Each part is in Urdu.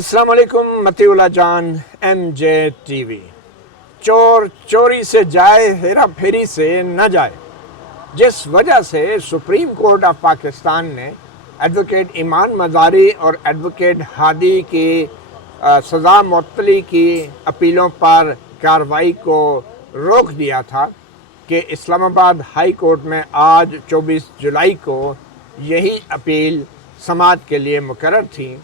السلام علیکم متی اللہ جان ایم جے ٹی وی۔ چور چوری سے جائے، ہیرا پھیری سے نہ جائے، جس وجہ سے سپریم کورٹ آف پاکستان نے ایڈوکیٹ ایمان مزاری اور ایڈوکیٹ ہادی کی سزا معطلی کی اپیلوں پر کارروائی کو روک دیا تھا کہ اسلام آباد ہائی کورٹ میں آج 24 جولائی کو یہی اپیل سماعت کے لیے مقرر تھی۔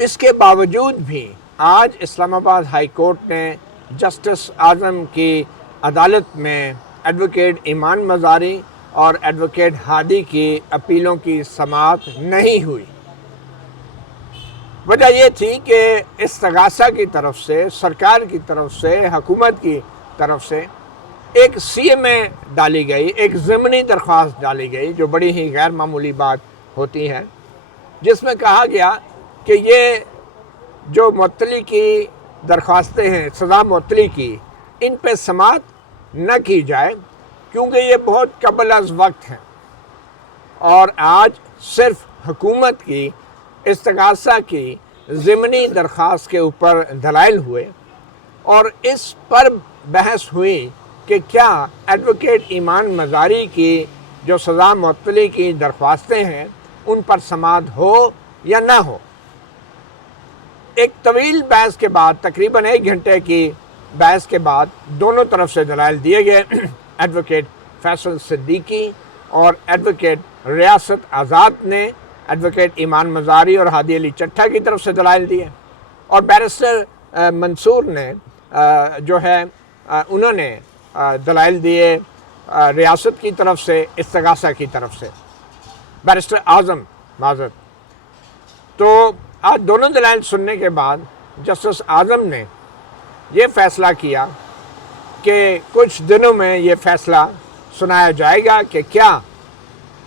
اس کے باوجود بھی آج اسلام آباد ہائی کورٹ نے جسٹس اعظم کی عدالت میں ایڈوکیٹ ایمان مزاری اور ایڈوکیٹ ہادی کی اپیلوں کی سماعت نہیں ہوئی۔ وجہ یہ تھی کہ استغاثہ کی طرف سے، سرکار کی طرف سے، حکومت کی طرف سے ایک سی اے میں ڈالی گئی، ایک ضمنی درخواست ڈالی گئی جو بڑی ہی غیر معمولی بات ہوتی ہے، جس میں کہا گیا کہ یہ جو معطلی کی درخواستیں ہیں، سزا معطلی کی، ان پہ سماعت نہ کی جائے کیونکہ یہ بہت قبل از وقت ہیں، اور آج صرف حکومت کی استغاثہ کی ضمنی درخواست کے اوپر دلائل ہوئے اور اس پر بحث ہوئی کہ کیا ایڈوکیٹ ایمان مزاری کی جو سزا معطلی کی درخواستیں ہیں ان پر سماعت ہو یا نہ ہو۔ ایک طویل بحث کے بعد، تقریباً 1 گھنٹے کی بحث کے بعد، دونوں طرف سے دلائل دیے گئے۔ ایڈوکیٹ فیصل صدیقی اور ایڈوکیٹ ریاست آزاد نے ایڈوکیٹ ایمان مزاری اور ہادی علی چٹھا کی طرف سے دلائل دیے، اور بیرسٹر منصور نے جو ہے انہوں نے دلائل دیے ریاست کی طرف سے، استغاثہ کی طرف سے، بیرسٹر اعظم معذرت۔ تو آج دونوں دلائل سننے کے بعد جسٹس اعظم نے یہ فیصلہ کیا کہ کچھ دنوں میں یہ فیصلہ سنایا جائے گا کہ کیا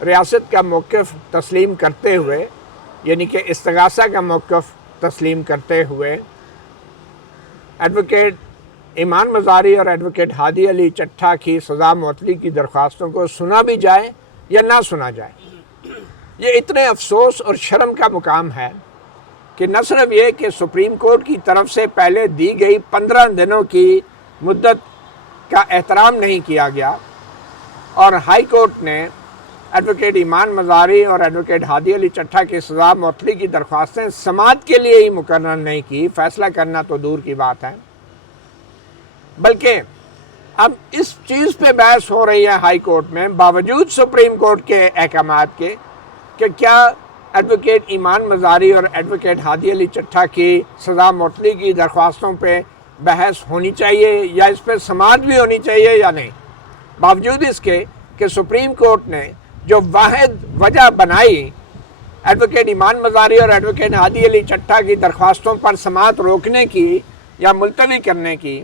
ریاست کا موقف تسلیم کرتے ہوئے، یعنی کہ استغاثہ کا موقف تسلیم کرتے ہوئے، ایڈوکیٹ ایمان مزاری اور ایڈوکیٹ ہادی علی چٹھا کی سزا معطلی کی درخواستوں کو سنا بھی جائے یا نہ سنا جائے۔ یہ اتنے افسوس اور شرم کا مقام ہے کہ نہ صرف یہ کہ سپریم کورٹ کی طرف سے پہلے دی گئی 15 دنوں کی مدت کا احترام نہیں کیا گیا، اور ہائی کورٹ نے ایڈوکیٹ ایمان مزاری اور ایڈوکیٹ ہادی علی چٹھا کی سزا معطلی کی درخواستیں سماعت کے لیے ہی مقرر نہیں کی، فیصلہ کرنا تو دور کی بات ہے، بلکہ اب اس چیز پہ بحث ہو رہی ہے ہائی کورٹ میں باوجود سپریم کورٹ کے احکامات کے کہ کیا ایڈوکیٹ ایمان مزاری اور ایڈوکیٹ ہادی علی چٹھا کی سزا معطلی کی درخواستوں پہ بحث ہونی چاہیے یا اس پہ سماعت بھی ہونی چاہیے یا نہیں، باوجود اس کے کہ سپریم کورٹ نے جو واحد وجہ بنائی ایڈوکیٹ ایمان مزاری اور ایڈوکیٹ ہادی علی چٹھا کی درخواستوں پر سماعت روکنے کی یا ملتوی کرنے کی،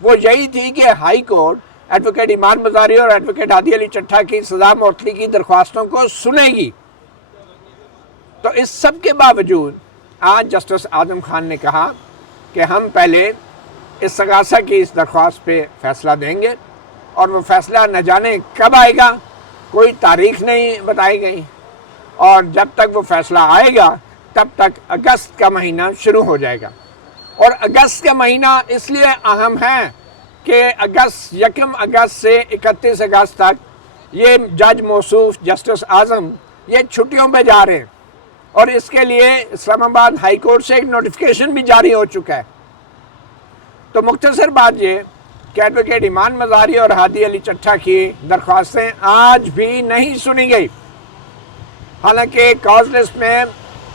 وہ یہی تھی کہ ہائی کورٹ ایڈوکیٹ ایمان مزاری اور ایڈوکیٹ ہادی علی چٹھا کی سزا معطلی کی درخواستوں کو سنے گی۔ تو اس سب کے باوجود آج جسٹس اعظم خان نے کہا کہ ہم پہلے استغاثہ کی اس درخواست پہ فیصلہ دیں گے، اور وہ فیصلہ نہ جانے کب آئے گا، کوئی تاریخ نہیں بتائی گئی، اور جب تک وہ فیصلہ آئے گا تب تک اگست کا مہینہ شروع ہو جائے گا۔ اور اگست کا مہینہ اس لیے اہم ہے کہ 1 اگست سے 31 اگست تک یہ جج موصوف جسٹس اعظم یہ چھٹیوں پہ جا رہے ہیں، اور اس کے لیے اسلام آباد ہائی کورٹ سے ایک نوٹیفیکیشن بھی جاری ہو چکا ہے۔ تو مختصر بات یہ کہ ایڈوکیٹ ایمان مزاری اور ہادی علی چٹھا کی درخواستیں آج بھی نہیں سنی گئی، حالانکہ کاز لسٹ میں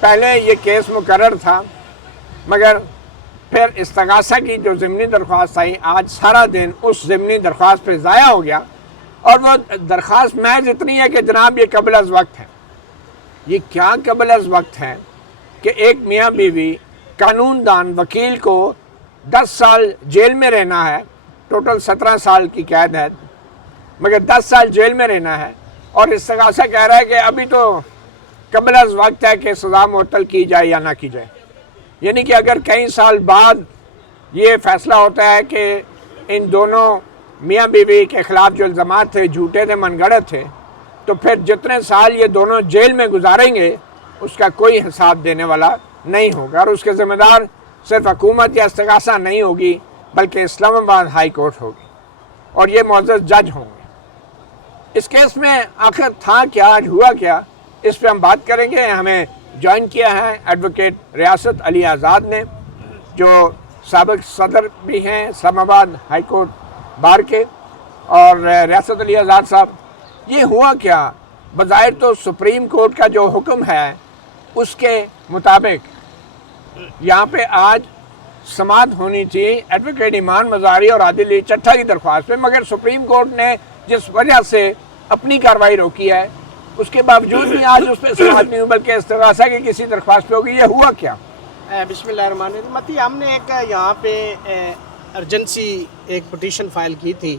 پہلے یہ کیس مقرر تھا، مگر پھر استغاثہ کی جو ضمنی درخواست آئی، آج سارا دن اس ضمنی درخواست پہ ضائع ہو گیا، اور وہ درخواست محض اتنی ہے کہ جناب یہ قبل از وقت ہے۔ یہ کیا قبل از وقت ہے کہ ایک میاں بیوی قانون دان وکیل کو 10 سال جیل میں رہنا ہے، ٹوٹل 17 سال کی قید ہے، مگر 10 سال جیل میں رہنا ہے، اور استغاثہ کہہ رہا ہے کہ ابھی تو قبل از وقت ہے کہ سزا معطل کی جائے یا نہ کی جائے۔ یعنی کہ اگر کئی سال بعد یہ فیصلہ ہوتا ہے کہ ان دونوں میاں بیوی کے خلاف جو الزامات تھے جھوٹے تھے، من گھڑت تھے، تو پھر جتنے سال یہ دونوں جیل میں گزاریں گے اس کا کوئی حساب دینے والا نہیں ہوگا اور اس کے ذمہ دار صرف حکومت یا استغاثہ نہیں ہوگی بلکہ اسلام آباد ہائی کورٹ ہوگی اور یہ معزز جج ہوں گے۔ اس کیس میں آخر تھا کیا، آج ہوا کیا، اس پہ ہم بات کریں گے۔ ہمیں جوائن کیا ہے ایڈوکیٹ ریاست علی آزاد نے، جو سابق صدر بھی ہیں اسلام آباد ہائی کورٹ بار کے، اور ریاست علی آزاد صاحب، یہ ہوا کیا؟ بظاہر تو سپریم کورٹ کا جو حکم ہے اس کے مطابق یہاں پہ آج سماعت ہونی تھی ایڈوکیٹ ایمان مزاری اور عادل علی چٹھا کی درخواست پہ، مگر سپریم کورٹ نے جس وجہ سے اپنی کارروائی روکی ہے اس کے باوجود بھی آج اس پہ سماعت نہیں ہوئی بلکہ استغاثہ کی کسی درخواست پہ ہوگی۔ یہ ہوا کیا؟ بسم اللہ الرحمن الرحیم۔ متی، ہم نے ایک یہاں پہ ارجنسی ایک پٹیشن فائل کی تھی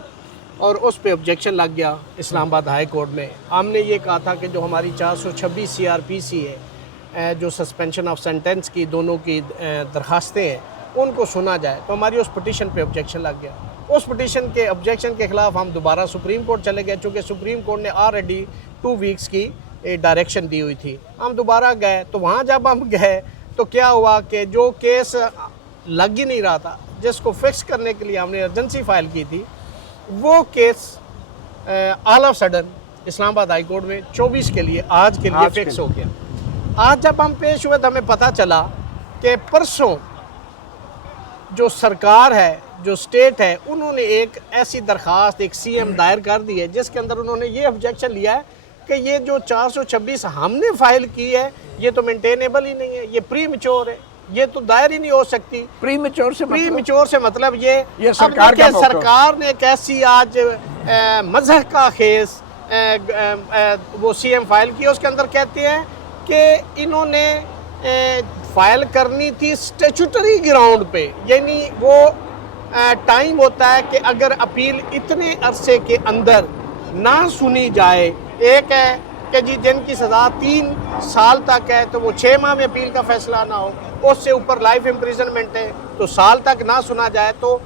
اور اس پہ آبجیکشن لگ گیا اسلام آباد ہائی کورٹ میں۔ ہم نے یہ کہا تھا کہ جو ہماری 426 CRPC ہے، جو سسپینشن آف سینٹنس کی دونوں کی درخواستیں ہیں، ان کو سنا جائے، تو ہماری اس پٹیشن پہ آبجیکشن لگ گیا۔ اس پٹیشن کے آبجیکشن کے خلاف ہم دوبارہ سپریم کورٹ چلے گئے، چونکہ سپریم کورٹ نے آلریڈی 2 ویکس کی ڈائریکشن دی ہوئی تھی۔ ہم دوبارہ گئے تو وہاں جب ہم گئے تو کیا ہوا کہ جو کیس لگ ہی نہیں رہا تھا، جس کو فکس کرنے کے لیے ہم نے ارجنسی فائل کی تھی، وہ کیس آل آف سڈن اسلام آباد ہائی کورٹ میں 24 کے لیے آج کے لیے فکس ہو گیا۔ آج جب ہم پیش ہوئے تو ہمیں پتہ چلا کہ پرسوں جو سرکار ہے، جو اسٹیٹ ہے، انہوں نے ایک ایسی درخواست ایک CM دائر کر دی ہے جس کے اندر انہوں نے یہ آبجیکشن لیا ہے کہ یہ جو 426 ہم نے فائل کی ہے یہ تو مینٹینیبل ہی نہیں ہے، یہ پری میچور ہے، یہ تو دائر ہی نہیں ہو سکتی۔ پری میچور سے مطلب یہ سرکار کا موقف۔ سرکار نے ایک ایسی آج مذہب کا خیز وہ CM فائل کی، اس کے اندر کہتے ہیں کہ انہوں نے فائل کرنی تھی اسٹیچوٹری گراؤنڈ پہ، یعنی وہ ٹائم ہوتا ہے کہ اگر اپیل اتنے عرصے کے اندر نہ سنی جائے، ایک ہے کہ جی جن کی سزا 3 سال تک ہے تو وہ 6 ماہ میں اپیل کا فیصلہ نہ ہو، اس سے اوپر لائف امپریزنمنٹ ہے تو سال تک نہ سنا جائے، تو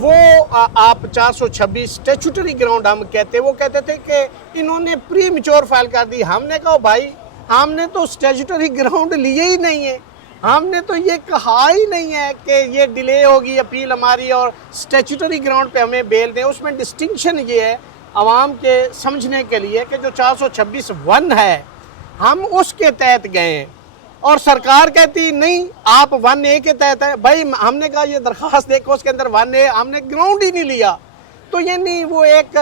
وہ آپ 426 اسٹیچوٹری گراؤنڈ ہم کہتے ہیں۔ وہ کہتے تھے کہ انہوں نے پری میچور فائل کر دی۔ ہم نے کہا بھائی ہم نے تو اسٹیچوٹری گراؤنڈ لیے ہی نہیں ہے، ہم نے تو یہ کہا ہی نہیں ہے کہ یہ ڈیلے ہوگی اپیل ہماری اور اسٹیچوٹری گراؤنڈ پہ ہمیں بیل دیں۔ اس میں ڈسٹنکشن یہ ہے عوام کے سمجھنے کے لیے کہ جو 426(1) ہے ہم اس کے تحت گئے ہیں اور سرکار کہتی نہیں آپ 1A کے تحت ہے۔ بھائی ہم نے کہا یہ درخواست دیکھو، اس کے اندر 1A ہم نے گراؤنڈ ہی نہیں لیا، تو یعنی وہ ایک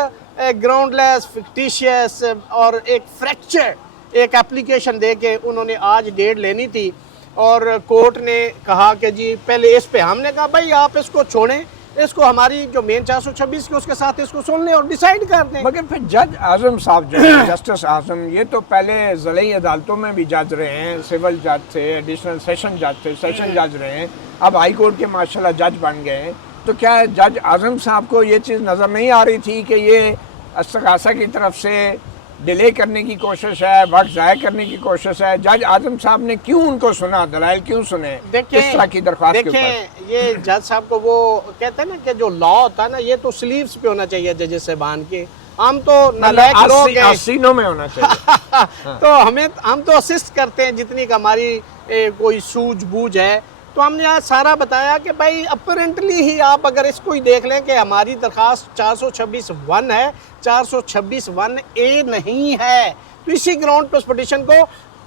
گراؤنڈ لیس فکٹیشیس اور ایک فریکچر ایک اپلیکیشن دے کے انہوں نے آج ڈیٹ لینی تھی اور کورٹ نے کہا کہ جی پہلے اس پہ، ہم نے کہا بھائی آپ اس کو چھوڑیں، اس کو ہماری جو مین 426 کی اس کے ساتھ اس کو سن لیں اور ڈیسائیڈ کر دیں۔ مگر پھر جج اعظم صاحب جو ہے جسٹس اعظم، یہ تو پہلے ضلعی عدالتوں میں بھی جج رہے ہیں، سول جج تھے، ایڈیشنل سیشن جج تھے، سیشن جج رہے ہیں، اب ہائی کورٹ کے ماشاءاللہ جج بن گئے ہیں، تو کیا جج اعظم صاحب کو یہ چیز نظر نہیں آ رہی تھی کہ یہ استغاثہ کی طرف سے ڈیلے کرنے کی کوشش ہے، وقت ضائع کرنے کی کوشش ہے؟ جج اعظم صاحب نے کیوں ان کو سنا، دلائل کیوں سنے اس طرح کی درخواست کے اوپر؟ دیکھیں یہ جج صاحب کو وہ کہتے ہیں نا کہ جو لا ہوتا ہے نا یہ تو سلیوز پہ ہونا چاہیے ججز صاحبان کے، ہم تو نالائق لوگ ہیں، سینوں میں ہونا چاہیے تو ہم تو اسسٹ کرتے ہیں جتنی کہ ہماری کوئی سوجھ بوجھ ہے، تو ہم نے آج سارا بتایا کہ بھائی اپرنٹلی ہی آپ اگر اس کو ہی دیکھ لیں کہ ہماری درخواست 426(1) ہے، 426(1)A نہیں ہے، تو اسی گراؤنڈ پہ اس پٹیشن کو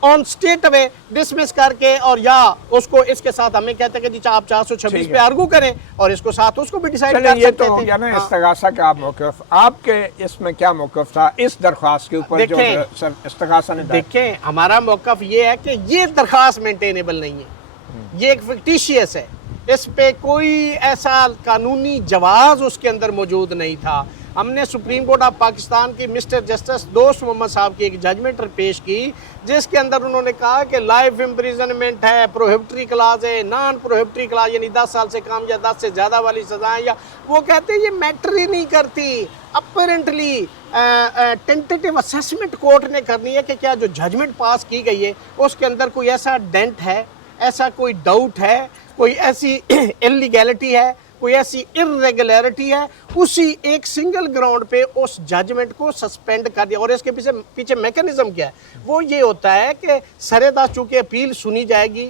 آن اسٹیٹ وے ڈسمس کر کے اور یا اس کو اس کے ساتھ ہمیں کہتے ہیں کہ جی آپ 426 پہ آرگو کریں اور اس کو ساتھ اس کو بھی ڈیسائیڈ کر سکتے تھے۔ یہ تو ہو گیا نا استغاثہ کا موقف، آپ کے اس میں کیا موقف تھا اس درخواست کے اوپر جو استغاثہ نے؟ دیکھیں ہمارا موقف یہ ہے کہ یہ درخواست مینٹینیبل نہیں ہے، یہ ایک فکٹیشیس ہے، اس پہ کوئی ایسا قانونی جواز اس کے اندر موجود نہیں تھا۔ ہم نے سپریم کورٹ آف پاکستان کی مسٹر جسٹس دوست محمد صاحب کی ایک ججمنٹ پیش کی جس کے اندر انہوں نے کہا کہ لائف امپریزنمنٹ ہے، پروہیبٹری کلاز ہے، نان پروہیبٹری کلاز یعنی 10 سال سے کم یا 10 سے زیادہ والی سزائیں، یا وہ کہتے ہیں یہ میٹر ہی نہیں کرتی، اپرنٹلی ٹینٹیٹیو اسیسمنٹ کورٹ نے کرنی ہے کہ کیا جو ججمنٹ پاس کی گئی ہے اس کے اندر کوئی ایسا ڈینٹ ہے، ایسا کوئی ڈاؤٹ ہے، کوئی ایسی انلیگیلٹی ہے، کوئی ایسی ارریگولیرٹی ہے، اسی ایک سنگل گراؤنڈ پہ اس ججمنٹ کو سسپینڈ کر دیا۔ اور اس کے پیچھے میکینزم کیا ہے؟ وہ یہ ہوتا ہے کہ سرے دست چونکہ اپیل سنی جائے گی،